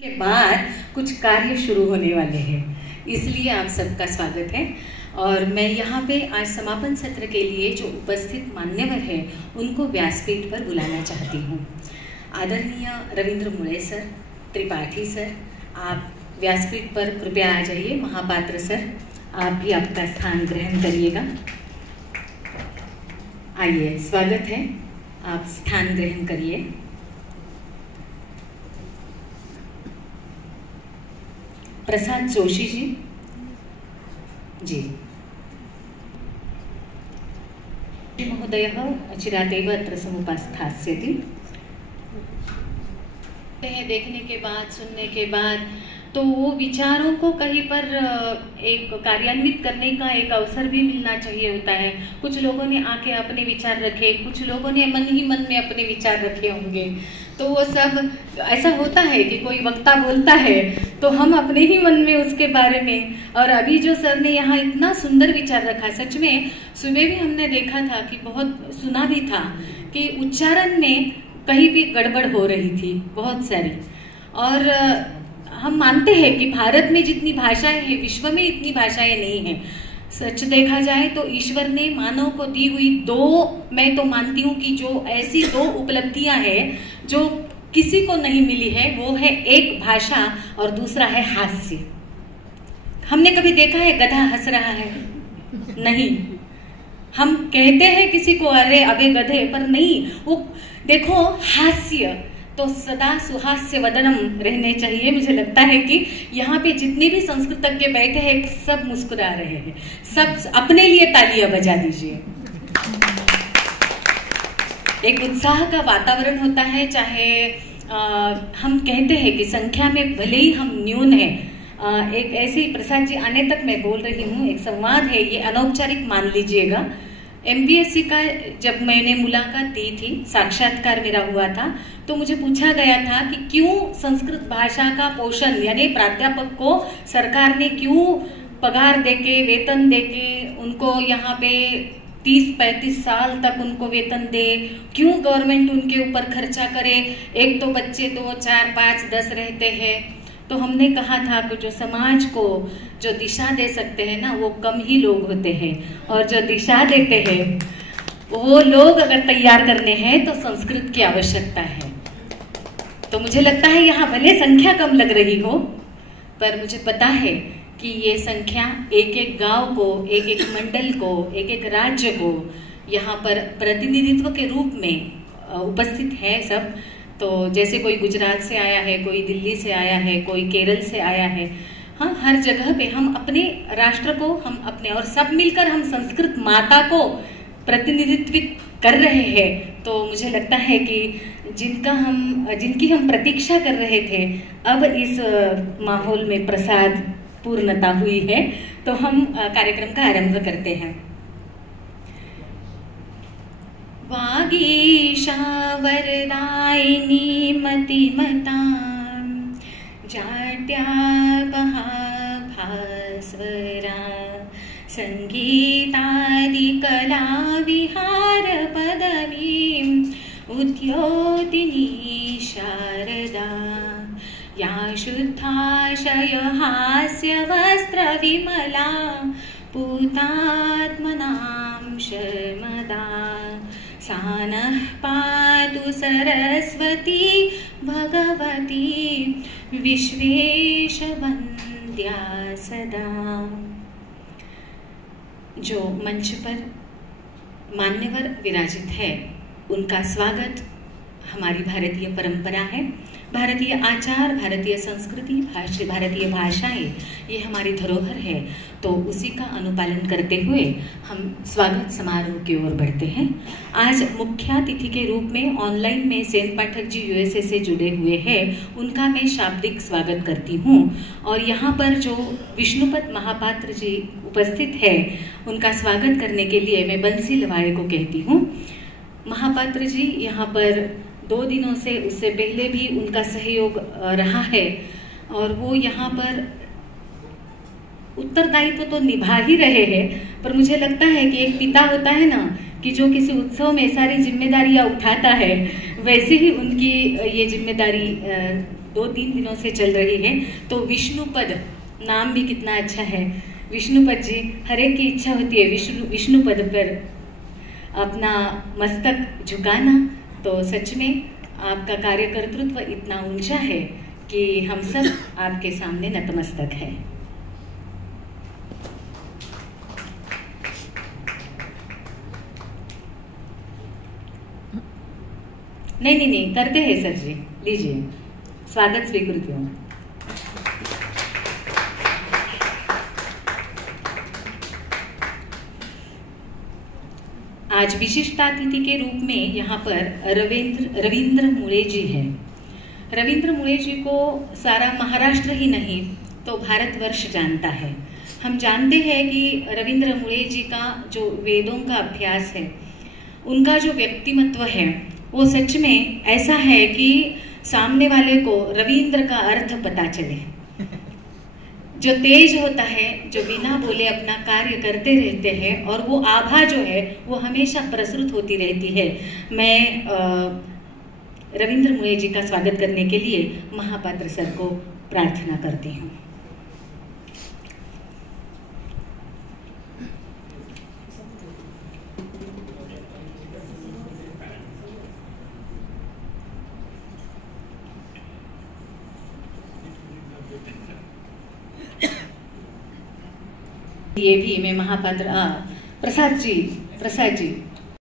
के बाद कुछ कार्य शुरू होने वाले हैं, इसलिए आप सबका स्वागत है। और मैं यहाँ पे आज समापन सत्र के लिए जो उपस्थित मान्यवर हैं उनको व्यासपीठ पर बुलाना चाहती हूँ। आदरणीय रविंद्र मुळे सर, त्रिपाठी सर, आप व्यासपीठ पर कृपया आ जाइए। महापात्र सर, आप भी आपका स्थान ग्रहण करिएगा। आइए, स्वागत है, आप स्थान ग्रहण करिए। प्रसाद जोशी जी महोदय चिरादेव अत्र समुपस्थास्यति। देखने के बाद, सुनने के बाद तो वो विचारों को कहीं पर एक कार्यान्वित करने का एक अवसर भी मिलना चाहिए होता है। कुछ लोगों ने आके अपने विचार रखे, कुछ लोगों ने मन ही मन में अपने विचार रखे होंगे। तो वो सब ऐसा होता है कि कोई वक्ता बोलता है तो हम अपने ही मन में उसके बारे में, और अभी जो सर ने यहाँ इतना सुंदर विचार रखा, सच में सुबह भी हमने देखा था कि बहुत सुना भी था कि उच्चारण में कहीं भी गड़बड़ हो रही थी बहुत सारी। और हम मानते हैं कि भारत में जितनी भाषाएं हैं, विश्व में इतनी भाषाएं नहीं हैं। सच देखा जाए तो ईश्वर ने मानव को दी हुई मैं तो मानती हूँ कि जो ऐसी दो उपलब्धियां हैं जो किसी को नहीं मिली है, वो है एक भाषा और दूसरा है हास्य। हमने कभी देखा है गधा हंस रहा है? नहीं। हम कहते हैं किसी को अरे अबे गधे, पर नहीं, वो देखो हास्य तो सदा सुहास्य वदनम रहने चाहिए। मुझे लगता है कि यहाँ पे जितने भी संस्कृतज्ञ बैठे हैं सब मुस्कुरा रहे हैं। सब अपने लिए तालियां बजा दीजिए। एक उत्साह का वातावरण होता है, चाहे हम कहते हैं कि संख्या में भले ही हम न्यून हैं। एक ऐसे ही प्रसाद जी आने तक मैं बोल रही हूँ, एक संवाद है, ये अनौपचारिक मान लीजिएगा। MPSC का जब मैंने मुलाकात दी थी, साक्षात्कार मेरा हुआ था, तो मुझे पूछा गया था कि क्यों संस्कृत भाषा का पोषण, यानी प्राध्यापक को सरकार ने क्यों पगार देके, वेतन देके उनको यहाँ पे 30-35 साल तक उनको वेतन दे, क्यों गवर्नमेंट उनके ऊपर खर्चा करे। एक तो बच्चे 2, 4, 5, 10 रहते हैं। तो हमने कहा था कि जो समाज को जो दिशा दे सकते हैं ना, वो कम ही लोग होते हैं, और जो दिशा देते हैं वो लोग अगर तैयार करने हैं तो संस्कृत की आवश्यकता है। तो मुझे लगता है यहाँ भले संख्या कम लग रही हो, पर मुझे पता है कि ये संख्या एक एक गांव को, एक एक मंडल को, एक एक राज्य को यहाँ पर प्रतिनिधित्व के रूप में उपस्थित है सब। तो जैसे कोई गुजरात से आया है, कोई दिल्ली से आया है, कोई केरल से आया है, हाँ, हर जगह पे हम अपने राष्ट्र को, हम अपने, और सब मिलकर हम संस्कृत माता को प्रतिनिधित्व कर रहे हैं। तो मुझे लगता है कि जिनकी हम प्रतीक्षा कर रहे थे, अब इस माहौल में प्रसाद पूर्णता हुई है। तो हम कार्यक्रम का आरंभ करते हैं। वागीशा वरदायिनी मतिमतां जाट्या भास्वरा संगीतादिकला विहार पदवीं उद्योतिनी शारदा या शुद्धाशय हास्य वस्त्र विमला पूतात्मनां शर्मदा सानः पातु सरस्वती भगवती विश्वेशवन्द्या सदा। जो मंच पर मान्यवर विराजित है, उनका स्वागत हमारी भारतीय परंपरा है, भारतीय आचार, भारतीय संस्कृति, भारतीय भाषाएं, ये हमारी धरोहर है। तो उसी का अनुपालन करते हुए हम स्वागत समारोह की ओर बढ़ते हैं। आज मुख्यातिथि के रूप में ऑनलाइन में सेन पाठक जी USA से जुड़े हुए हैं, उनका मैं शाब्दिक स्वागत करती हूँ। और यहाँ पर जो विष्णुपत महापात्र जी उपस्थित है, उनका स्वागत करने के लिए मैं बंसी लवाड़े को कहती हूँ। महापात्र जी यहाँ पर 2 दिनों से, उससे पहले भी उनका सहयोग रहा है, और वो यहाँ पर उत्तरदायित्व तो निभा ही रहे हैं। पर मुझे लगता है कि एक पिता होता है ना, कि जो किसी उत्सव में सारी जिम्मेदारियां उठाता है, वैसे ही उनकी ये जिम्मेदारी 2-3 दिनों से चल रही है। तो विष्णुपद नाम भी कितना अच्छा है। विष्णुपद जी, हर एक की इच्छा होती है विष्णुपद पर अपना मस्तक झुकाना। तो सच में आपका कार्यकर्तृत्व इतना ऊंचा है कि हम सब आपके सामने नतमस्तक हैं। नहीं, करते हैं सर जी, लीजिए, स्वागत स्वीकृत हो। आज विशिष्टातिथि के रूप में यहाँ पर रविंद्र मुळे जी हैं। रविंद्र मुळे जी को सारा महाराष्ट्र ही नहीं तो भारतवर्ष जानता है। हम जानते हैं कि रविंद्र मुळे जी का जो वेदों का अभ्यास है, उनका जो व्यक्तिमत्व है वो सच में ऐसा है कि सामने वाले को रविंद्र का अर्थ पता चले। जो तेज होता है, जो बिना बोले अपना कार्य करते रहते हैं, और वो आभा जो है वो हमेशा प्रसृत होती रहती है। मैं रविंद्र मुळे जी का स्वागत करने के लिए महापात्र सर को प्रार्थना करती हूँ। ये भी मैं महापात्र प्रसाद जी